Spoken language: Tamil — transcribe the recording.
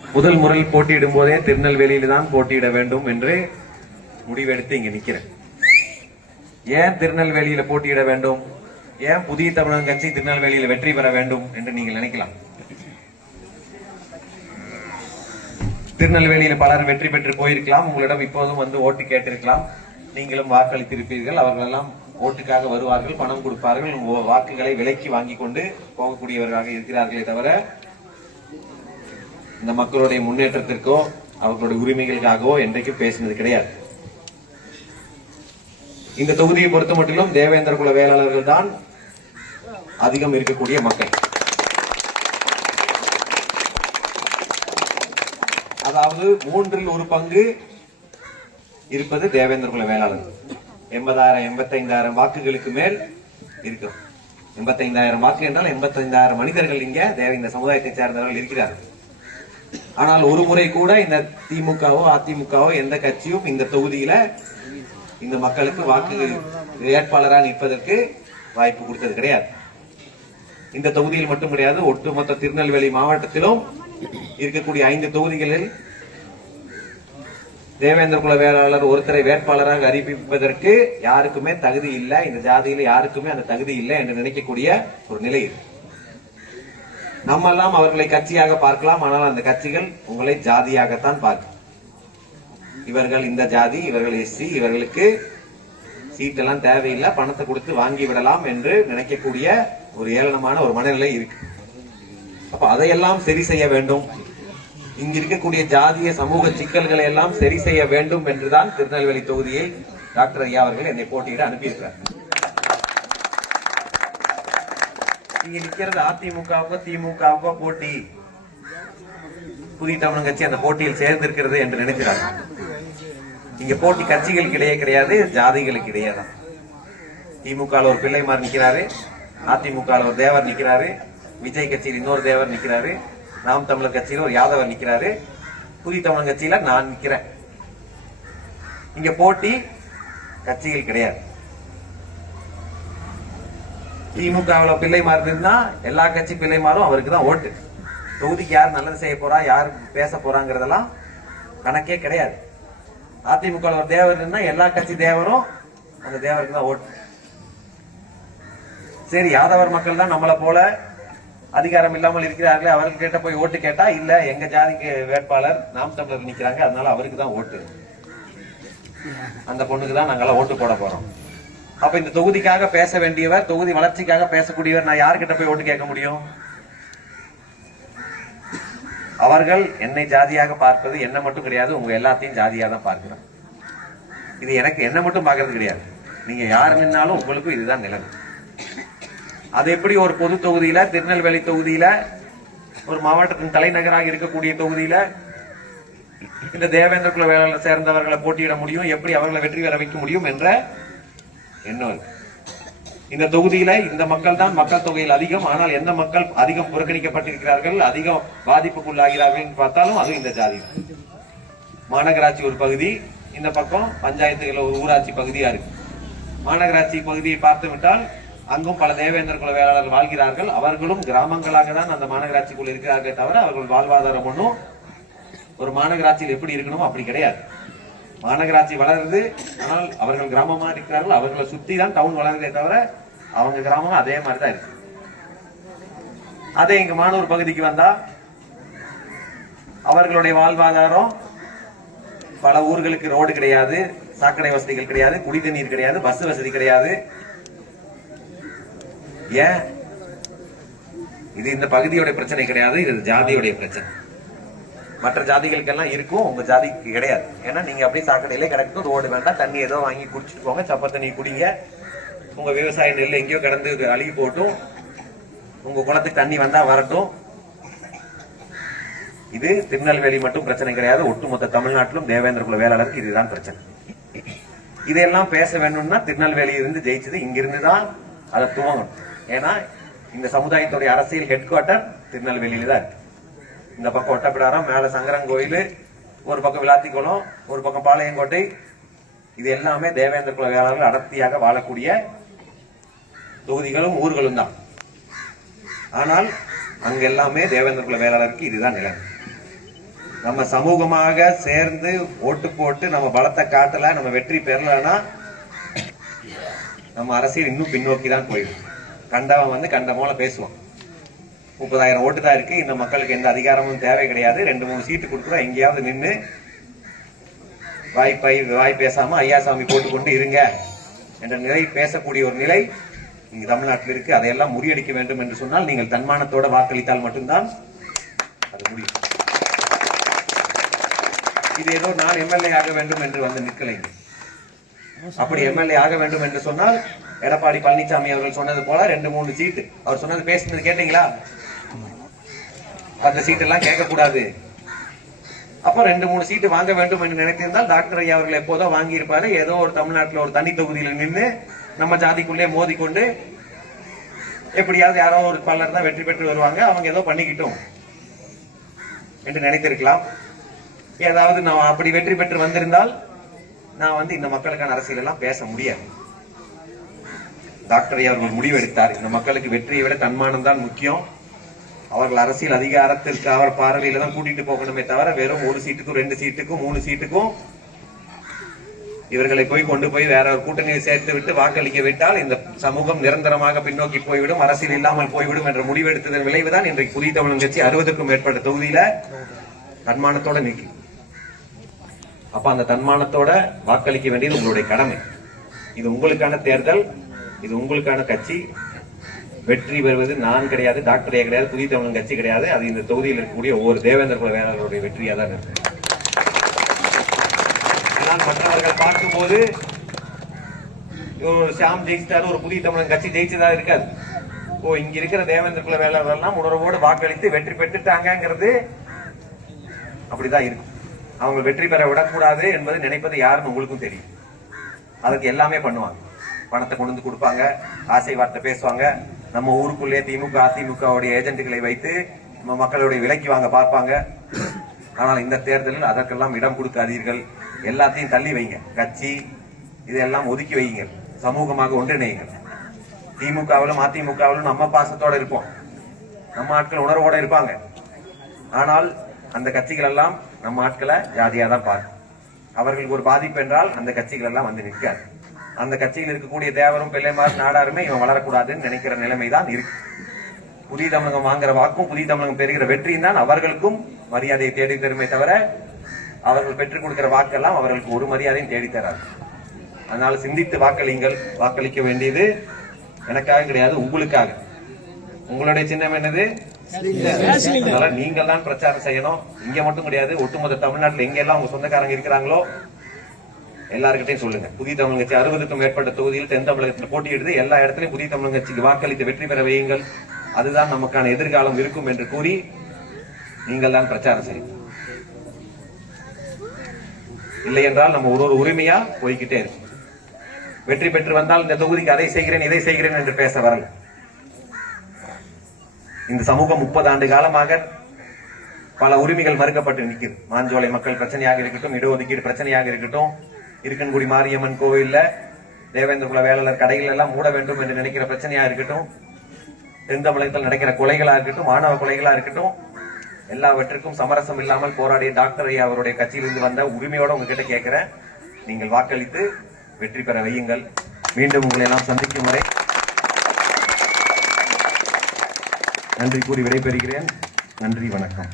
முதல் முறை போட்டியிடும் போதே திருநெல்வேலியில தான் போட்டியிட வேண்டும் என்று முடிவெடுத்து இங்க நிக்கிறேன். ஏன் திருநெல்வேலியில போட்டியிட வேண்டும், ஏன் புதிய தமிழகம் கட்சி திருநெல்வேலியில வெற்றி பெற வேண்டும் என்று நீங்கள் நினைக்கலாம். திருநெல்வேலியில பலர் வெற்றி பெற்று போயிருக்கலாம், உங்களிடம் இப்போதும் வந்து ஓட்டு கேட்டிருக்கலாம், நீங்களும் வாக்களித்திருப்பீர்கள். அவர்களெல்லாம் ஓட்டுக்காக வருவார்கள், பணம் கொடுப்பார்கள், வாக்குகளை விலைக்கு வாங்கி கொண்டு போகக்கூடியவர்களாக இருக்கிறார்களே தவிர இந்த மக்களுடைய முன்னேற்றத்திற்கோ அவர்களுடைய உரிமைகளுக்காகவோ என்றைக்கு பேசினது கிடையாது. இந்த தொகுதியை பொறுத்த மட்டிலும் தேவேந்திர குல வேளாளர்கள் தான் அதிகம் இருக்கக்கூடிய மக்கள். அதாவது 1/3 பங்கு இருப்பது தேவேந்திர குல வேளாளர்கள். 80,000 85,000 வாக்குகளுக்கு மேல் இருக்கிறோம். 85,000 வாக்கு என்றால் 85,000 மனிதர்கள் இங்க இந்த சமுதாயத்தை சேர்ந்தவர்கள் இருக்கிறார்கள். ஆனால் ஒரு முறை கூட இந்த திமுகவோ அதிமுகவோ எந்த கட்சியும் இந்த தொகுதியில இந்த மக்களுக்கு வாக்கு வேட்பாளராக நிற்பதற்கு வாய்ப்பு கொடுத்தது கிடையாது. இந்த தொகுதியில் மட்டும் கிடையாது, ஒட்டுமொத்த திருநெல்வேலி மாவட்டத்திலும் இருக்கக்கூடிய 5 தொகுதிகளில் தேவேந்திர குல வேளாளர் ஒருத்தரை வேட்பாளராக அறிவிப்பதற்கு யாருக்குமே தகுதி இல்லை, இந்த ஜாதியில யாருக்குமே அந்த தகுதி இல்லை என்று நினைக்கக்கூடிய ஒரு நிலை இது. நம்ம எல்லாம் அவர்களை கட்சியாக பார்க்கலாம், ஆனால் அந்த கட்சிகள் உங்களை ஜாதியாகத்தான் பார்க்கும். இவர்கள் இந்த ஜாதி, இவர்கள் எஸ்சி, இவர்களுக்கு சீட்டெல்லாம் தேவையில்லை, பணத்தை கொடுத்து வாங்கி விடலாம் என்று நினைக்கக்கூடிய ஒரு ஏளனமான ஒரு மனநிலை இருக்கு. அப்ப அதையெல்லாம் சரி செய்ய வேண்டும். இங்க இருக்கக்கூடிய ஜாதிய சமூக சிக்கல்களை எல்லாம் சரி செய்ய வேண்டும் என்றுதான் திருநெல்வேலி தொகுதியை டாக்டர் ஐயா அவர்கள் என்னை போட்டியிட அனுப்பியிருக்கிறார். இங்க நிக்கிறது அதிமுகவுக்கோ திமுகவுக்கோ போட்டி, புதிய தமிழகம் கட்சி அந்த போட்டியில் சேர்ந்திருக்கிறது என்று நினைக்கிறார். இங்க போட்டி கட்சிகளுக்கு இடையே கிடையாது, ஜாதிகளுக்கு இடையே தான். திமுக ஒரு பிள்ளைமார் நிக்கிறாரு, அதிமுக ஒரு தேவர் நிக்கிறாரு, விஜய் கட்சியில் இன்னொரு தேவர் நிக்கிறாரு, நாம் தமிழர் கட்சியில ஒரு யாதவர் நிக்கிறாரு, புதிய தமிழகம் கட்சியில நான் நிக்கிறேன். இங்க போட்டி கட்சிகள் கிடையாது. திமுக பிள்ளைமார் இருந்தா எல்லா கட்சி பிள்ளைமாரும் அவருக்கு தான் ஓட்டு. தொகுதிக்கு யார் நல்லது செய்ய போறா, யார் பேச போறாங்கிறதெல்லாம் கணக்கே கிடையாது. அதிமுக ஒரு தேவர் இருந்தா எல்லா கட்சி தேவரும் அந்த தேவருக்கு தான் ஓட்டு. சரி, யாதவர் மக்கள் தான் நம்மளை போல அதிகாரம் இல்லாமல் இருக்கிறார்களே, அவர்கள் கிட்ட போய் ஓட்டு கேட்டா இல்ல எங்க ஜாதிக்கு வேட்பாளர் நாம் தமிழர் நிக்கிறாங்க, அதனால அவருக்கு தான் ஓட்டு, அந்த பொண்ணுக்கு தான் நாங்கெல்லாம் ஓட்டு போட போறோம். அப்ப இந்த தொகுதிக்காக பேச வேண்டியவர், தொகுதி வளர்ச்சிக்காக பேசக்கூடியவர், நான் யாருக்கிட்ட போய் ஓட்டு கேட்க முடியும்? அவர்கள் என்னை ஜாதியாக பார்ப்பது என்ன மட்டும் கிடையாது, உங்க எல்லாத்தையும் ஜாதியாக தான் பார்க்கிறேன். இது எனக்கு என்ன மட்டும் பார்க்கறது கிடையாது, நீங்க யார் நின்னாலும் உங்களுக்கும் இதுதான் நிலைமை. அது எப்படி ஒரு பொது தொகுதியில, திருநெல்வேலி தொகுதியில, ஒரு மாவட்டத்தின் தலைநகராக இருக்கக்கூடிய தொகுதியில இந்த தேவேந்திர குல வேளாளர் சேர்ந்தவர்களை போட்டியிட முடியும், எப்படி அவர்களை வெற்றி பெற வைக்க முடியும் என்ற எண்ணம். இந்த தொகுதியில இந்த மக்கள் தான் மக்கள் தொகையில் அதிகம், ஆனால் எந்த மக்கள் அதிகம் புறக்கணிக்கப்பட்டிருக்கிறார்கள், அதிகம் பாதிப்புக்குள்ளாகிறார்கள் பார்த்தாலும் அது இந்த ஜாதி. மாநகராட்சி ஒரு பகுதி, இந்த பக்கம் பஞ்சாயத்துகள் ஒரு ஊராட்சி பகுதியா இருக்கு. மாநகராட்சி பகுதியை பார்த்து விட்டால் அங்கும் பல தேவேந்திர குல வேளாளர்கள் வாழ்கிறார்கள். அவர்களும் கிராமங்களாக தான் அந்த மாநகராட்சிக்குள் இருக்கிறார்கள் தவிர அவர்கள் வாழ்வாதாரம் ஒன்றும் ஒரு மாநகராட்சியில் எப்படி இருக்கணுமோ அப்படி கிடையாது. மாநகராட்சி வளருது, ஆனால் அவர்கள் கிராமமா இருக்கிறார்கள், அவர்களை சுத்தி தான் டவுன் வளருதே தவிர அவங்க கிராமம் அதே மாதிரி தான் இருக்கு. அதே இங்க மானூர் பகுதிக்கு வந்தா அவர்களுடைய வாழ்வாதாரம், பல ஊர்களுக்கு ரோடு கிடையாது, சாக்கடை வசதிகள் கிடையாது, குடிநீர் கிடையாது, பஸ் வசதி கிடையாது. ஏன்? இது இந்த பகுதியோட பிரச்சனை கிடையாது, இது ஜாதியோடைய பிரச்சனை. மற்ற ஜாதிகளுக்கெல்லாம் இருக்கும், உங்க ஜாதிக்கு கிடையாது. ஏன்னா நீங்க அப்படியே சாக்கடையிலே கிடக்கும், ரோடு வேண்டாம், தண்ணி ஏதோ வாங்கி குடிச்சிட்டு போங்க, சப்ப தண்ணி குடிங்க, உங்க விவசாய நெல் எங்கேயோ கிடந்து அழுகி போட்டும், உங்க குளத்துக்கு தண்ணி வந்தா வரட்டும். இது திருநெல்வேலி மட்டும் பிரச்சனை கிடையாது, ஒட்டுமொத்த தமிழ்நாட்டிலும் தேவேந்திர குல வேளாளருக்கு இதுதான் பிரச்சனை. இதெல்லாம் பேச வேணும்னா திருநெல்வேலியில இருந்து ஜெயிச்சது இங்கிருந்து தான் அதை துவங்கணும். ஏன்னா இந்த சமுதாயத்துடைய அரசியல் ஹெட் குவார்டர் திருநெல்வேலியில தான் இருக்கு. இந்த பக்கம் ஒட்டப்பிடாரம், மேல சங்கரங்கோயில், ஒரு பக்கம் விளாத்திக்குளம், ஒரு பக்கம் பாளையங்கோட்டை, இது எல்லாமே தேவேந்திர குல வேளாளர்கள் அடர்த்தியாக வாழக்கூடிய தொகுதிகளும் ஊர்களும் தான். ஆனால் அங்க எல்லாமே தேவேந்திர குல வேளாளருக்கு இதுதான் நிலை. நம்ம சமூகமாக சேர்ந்து ஓட்டு போட்டு நம்ம பலத்தை காட்டல, நம்ம வெற்றி பெறலன்னா நம்ம அரசியல் இன்னும் பின்னோக்கி தான் போயிடும். கண்டவன் வந்து கண்ட போல பேசுவான். 30,000 ஓட்டு தான் இருக்கு, இந்த மக்களுக்கு எந்த அதிகாரமும் தேவை கிடையாது, 2-3 சீட்டு கொடுக்குறோம், எங்கேயாவது நின்று வாய் பேசாம ஐயாசாமி போட்டுக்கொண்டு இருங்க என்ற நிலை பேசக்கூடிய ஒரு நிலை இங்க தமிழ்நாட்டில் இருக்கு. அதையெல்லாம் முறியடிக்க வேண்டும் என்று சொன்னால் நீங்கள் தன்மானத்தோட வாக்களித்தால் மட்டும்தான் அது முடியும். இது ஏதோ நான் எம்எல்ஏ ஆக வேண்டும் என்று வந்து நிற்கலைங்க. அப்படி எம்எல்ஏ ஆக வேண்டும் என்று சொன்னால் எடப்பாடி பழனிசாமி அவர்கள் சொன்னது போல 2-3 சீட்டு, அவர் சொன்னது பேசுனது கேட்டீங்களா? 10 சீட்டு எல்லாம் கேட்க கூடாது. அப்ப 2-3 சீட்டு வாங்க வேண்டும் என்று நினைத்திருந்தால் டாக்டர் ஐயா அவர்கள் எப்போதோ வாங்கி இருப்பாரு. ஏதோ ஒரு தமிழ்நாட்டில் ஒரு தனி தொகுதியில் நின்று நம்ம ஜாதிக்குள்ளே மோதிக்கொண்டு எப்படியாவது யாரோ ஒரு பலர் தான் வெற்றி பெற்று வருவாங்க, அவங்க ஏதோ பண்ணிக்கிட்டோம் என்று நினைத்திருக்கலாம். ஏதாவது நான் அப்படி வெற்றி பெற்று வந்திருந்தால் நான் வந்து இந்த மக்களுக்கான அரசியல் எல்லாம் பேச முடியாது. டாக்டர் ஐயா அவர்கள் முடிவு எடுத்தார், இந்த மக்களுக்கு வெற்றியை விட தன்மானம் தான் முக்கியம். அவர்கள் அரசியல் அதிகாரத்திற்கு அவர் பார்வையில தான் கூட்டிட்டு போகணுமே தவிர வெறும் 1 சீட்டுக்கும் 2 சீட்டுக்கும் 3 சீட்டுக்கும் இவர்களை கொண்டு போய் வேற ஒரு கூட்டணியை சேர்த்து விட்டு வாக்களிக்க விட்டால் இந்த சமூகம் நிரந்தரமாக பின்னோக்கி போய்விடும், அரசியல் இல்லாமல் போய்விடும் என்ற முடிவெடுத்ததன் விளைவுதான் இன்றைக்கு புதிய தமிழகம் கட்சி 60க்கும் மேற்பட்ட தொகுதியில தன்மானத்தோட நிற்கும். அப்ப அந்த தன்மானத்தோட வாக்களிக்க வேண்டியது உங்களுடைய கடமை. இது உங்களுக்கான தேர்தல், இது உங்களுக்கான கட்சி. வெற்றி பெறுவது நான் கிடையாது, டாக்டர் ஐயா கிடையாது, புதிய தமிழகம் கட்சி கிடையாது. அது இந்த தொகுதியில் இருக்கக்கூடிய ஒவ்வொரு தேவேந்திர குல வேளாளருடைய வெற்றியா தான் இருக்கு. மற்றவர்கள் பார்க்கும்போது ஷாம் ஜெயிச்சிட்டாரு, ஒரு புதிய தமிழகம் கட்சி ஜெயிச்சதா இருக்காது. இங்க இருக்கிற தேவேந்திர குல வேளாளர்கள் எல்லாம் உணர்வோடு வாக்களித்து வெற்றி பெற்றுட்டாங்கிறது அப்படிதான் இருக்கும். அவங்க வெற்றி பெற விடக்கூடாது என்பது நினைப்பது யாருன்னு உங்களுக்கும் தெரியும். அதுக்கு எல்லாமே பண்ணுவாங்க. பணத்தை கொண்டு வந்து கொடுப்பாங்க, ஆசை வார்த்தை பேசுவாங்க. நம்ம ஊருக்குள்ளே திமுக அதிமுகவுடைய ஏஜென்ட்களை வைத்து நம்ம மக்களுடைய விலைக்கு வாங்க பார்ப்பாங்க. ஆனால் இந்த தேர்தலில் அதற்கெல்லாம் இடம் கொடுக்காதீர்கள். எல்லாத்தையும் தள்ளி வைங்க. கட்சி இதெல்லாம் ஒதுக்கி வைங்க. சமூகமாக ஒன்றிணையுங்கள். திமுகவிலும் அதிமுகவிலும் நம்ம பாசத்தோட இருப்போம், நம்ம ஆட்கள் உணர்வோட இருப்பாங்க. ஆனால் அந்த கட்சிகள் எல்லாம் நம்ம ஆட்களை ஜாதியா தான் பார்க்கும். அவர்களுக்கு ஒரு பாதிப்பு என்றால் அந்த கட்சிகள் எல்லாம் வந்து நிற்காது. அந்த கட்சியில் இருக்கக்கூடிய தேவரும் பிள்ளைமார் நாடாருமே இவன் வளரக்கூடாதுன்னு நினைக்கிற நிலைமைதான் இருக்கு. புதிய தமிழகம் வாங்குற வாக்கும் புதிய தமிழகம் பெறுகிற வெற்றியும் தான் அவர்களுக்கும் மரியாதையை தேடி தருமே தவிர அவர்கள் பெற்றுக் கொடுக்கிற வாக்கெல்லாம் அவர்களுக்கு ஒரு மரியாதையும் தேடித்தராது. அதனால சிந்தித்து வாக்களியுங்கள். வாக்களிக்க வேண்டியது எனக்காக கிடையாது, உங்களுக்காக. உங்களுடைய சின்னம் என்னது? அதனால நீங்கள் தான் பிரச்சாரம் செய்யணும். இங்க மட்டும் கிடையாது, ஒட்டுமொத்த தமிழ்நாட்டில் எங்க எல்லாம் உங்க சொந்தக்காரங்க இருக்கிறாங்களோ எல்லாருக்கிட்டையும் சொல்லுங்க. புதிய தமிழ் கட்சி 60க்கும் மேற்பட்ட தொகுதியில் தென் தமிழகத்தில் போட்டியிடுது. எல்லா இடத்திலும் புதிய தமிழ் கட்சிக்கு வாக்களித்து வெற்றி பெற வையுங்கள். அதுதான் நமக்கான எதிர்காலம் இருக்கும் என்று கூறி நீங்கள் தான் பிரச்சாரம் செய்யும். இல்லை என்றால் நம்ம ஒரு உரிமையா போய்கிட்டே இருக்கும். வெற்றி பெற்று வந்தால் இந்த தொகுதிக்கு அதை செய்கிறேன் இதை செய்கிறேன் என்று பேச வரல. இந்த சமூகம் 30 ஆண்டு காலமாக பல உரிமைகள் மறுக்கப்பட்டு நிற்குது. மாஞ்சோலை மக்கள் பிரச்சனையாக இருக்கட்டும், இடஒதுக்கீடு பிரச்சனையாக இருக்கட்டும், இருக்கன்குடி மாரியம்மன் கோவில்ல தேவேந்திர குல வேளாளர் கடைகள் எல்லாம் மூட வேண்டும் என்று நினைக்கிற பிரச்சனையா இருக்கட்டும், தென் தமிழகத்தில் நடக்கிற கொலைகளா இருக்கட்டும், மாணவ கொலைகளா இருக்கட்டும், எல்லாவற்றுக்கும் சமரசம் இல்லாமல் போராடிய டாக்டர் ஐயா அவருடைய கட்சியிலிருந்து வந்த உரிமையோட உங்ககிட்ட கேட்கிறேன், நீங்கள் வாக்களித்து வெற்றி பெற வையுங்கள். மீண்டும் உங்களை எல்லாம் சந்திக்கும் வரை நன்றி கூறி விடைபெறுகிறேன். நன்றி, வணக்கம்.